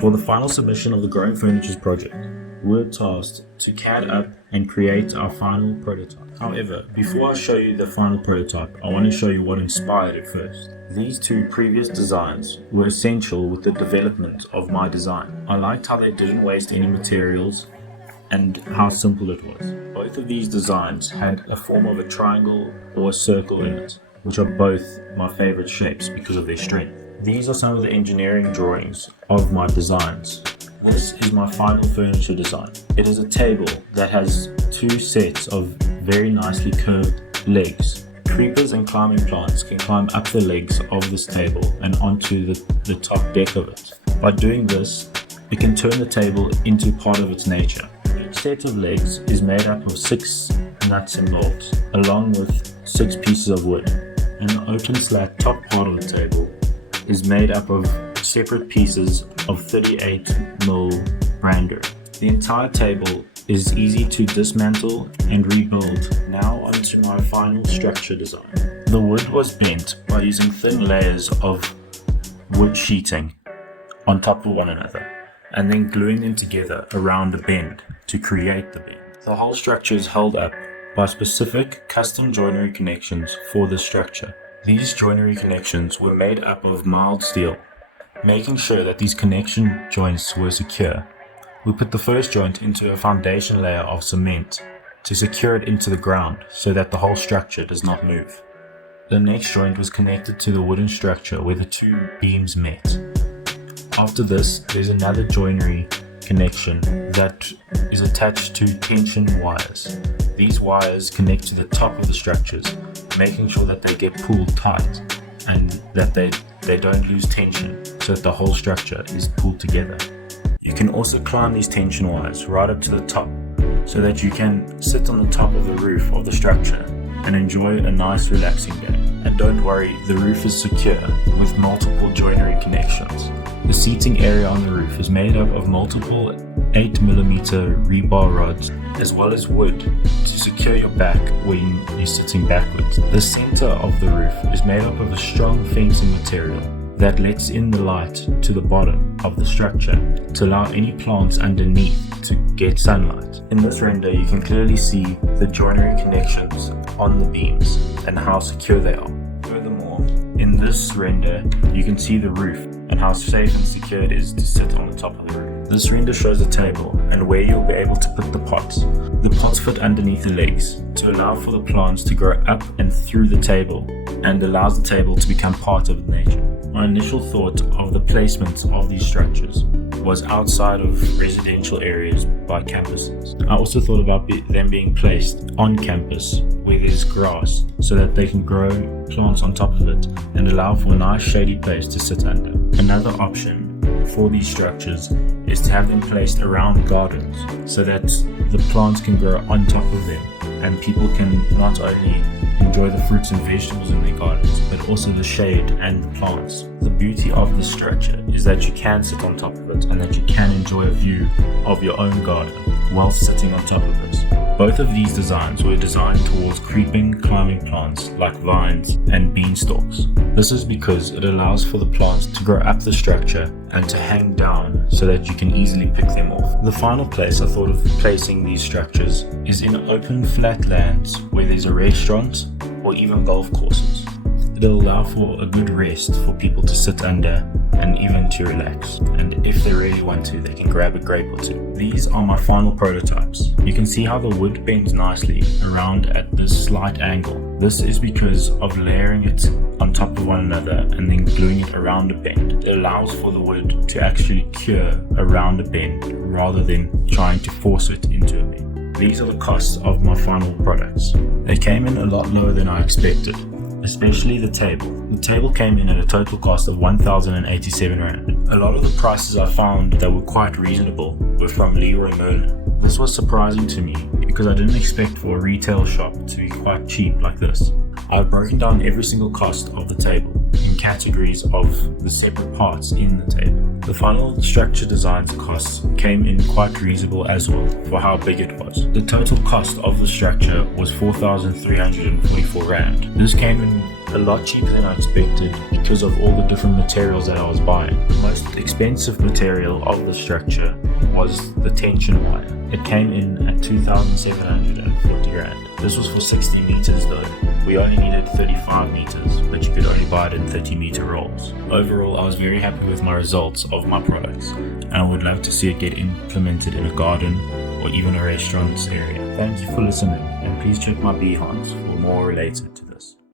For the final submission of the Growing Furnitures project, we were tasked to CAD up and create our final prototype. However, before I show you the final prototype, I want to show you what inspired it first. These two previous designs were essential with the development of my design. I liked how they didn't waste any materials and how simple it was. Both of these designs had a form of a triangle or a circle in it, which are both my favorite shapes because of their strength. These are some of the engineering drawings of my designs. This is my final furniture design. It is a table that has two sets of very nicely curved legs. Creepers and climbing plants can climb up the legs of this table and onto the top deck of it. By doing this, it can turn the table into part of its nature. Each set of legs is made up of 6 nuts and bolts, along with 6 pieces of wood. And the open slat top part of the table is made up of separate pieces of 38mm brander. The entire table is easy to dismantle and rebuild. Now onto my final structure design. The wood was bent by using thin layers of wood sheeting on top of one another, and then gluing them together around a bend to create the bend. The whole structure is held up by specific custom joinery connections for the structure. These joinery connections were made up of mild steel. Making sure that these connection joints were secure, we put the first joint into a foundation layer of cement to secure it into the ground so that the whole structure does not move. The next joint was connected to the wooden structure where the two beams met. After this, there's another joinery connection that is attached to tension wires. These wires connect to the top of the structures, making sure that they get pulled tight and that they don't lose tension, so that the whole structure is pulled together. You can also climb these tension wires right up to the top so that you can sit on the top of the roof of the structure and enjoy a nice relaxing day. And don't worry, the roof is secure with multiple joinery connections. The seating area on the roof is made up of multiple 8mm rebar rods as well as wood to secure your back when you're sitting backwards. The center of the roof is made up of a strong fencing material that lets in the light to the bottom of the structure to allow any plants underneath to get sunlight. In this render, you can clearly see the joinery connections on the beams and how secure they are. Furthermore, in this render, you can see the roof and how safe and secure it is to sit on the top of the roof. This render shows the table and where you'll be able to put the pots. The pots fit underneath the legs to allow for the plants to grow up and through the table and allows the table to become part of nature. My initial thought of the placement of these structures was outside of residential areas by campuses. I also thought about them being placed on campus where there's grass so that they can grow plants on top of it and allow for a nice shady place to sit under. Another option for these structures is to have them placed around gardens so that the plants can grow on top of them and people can not only enjoy the fruits and vegetables in their gardens, but also the shade and the plants. The beauty of the structure is that you can sit on top of it and that you can enjoy a view of your own garden while sitting on top of it. Both of these designs were designed towards creeping, climbing plants like vines and beanstalks. This is because it allows for the plants to grow up the structure and to hang down so that you can easily pick them off. The final place I thought of placing these structures is in open flat lands where there's a restaurant or even golf courses. It'll allow for a good rest for people to sit under and even to relax. And if they really want to, they can grab a grape or two. These are my final prototypes. You can see how the wood bends nicely around at this slight angle. This is because of layering it on top of one another and then gluing it around a bend. It allows for the wood to actually cure around a bend rather than trying to force it into a bend. These are the costs of my final products. They came in a lot lower than I expected, especially the table. The table came in at a total cost of 1,087 Rand. A lot of the prices I found that were quite reasonable were from Leroy Merlin. This was surprising to me because I didn't expect for a retail shop to be quite cheap like this. I've broken down every single cost of the table in categories of the separate parts in the table. The final structure designs costs came in quite reasonable as well for how big it was. The total cost of the structure was 4,344 Rand. This came in a lot cheaper than I expected because of all the different materials that I was buying. The most expensive material of the structure was the tension wire. It came in at 2,740 Rand. This was for 60 meters though. We only needed 35 meters, but you could only buy it in 30-meter rolls. Overall, I was very happy with my results of my products, and I would love to see it get implemented in a garden or even a restaurant's area. Thank you for listening, and please check my Behance for more related to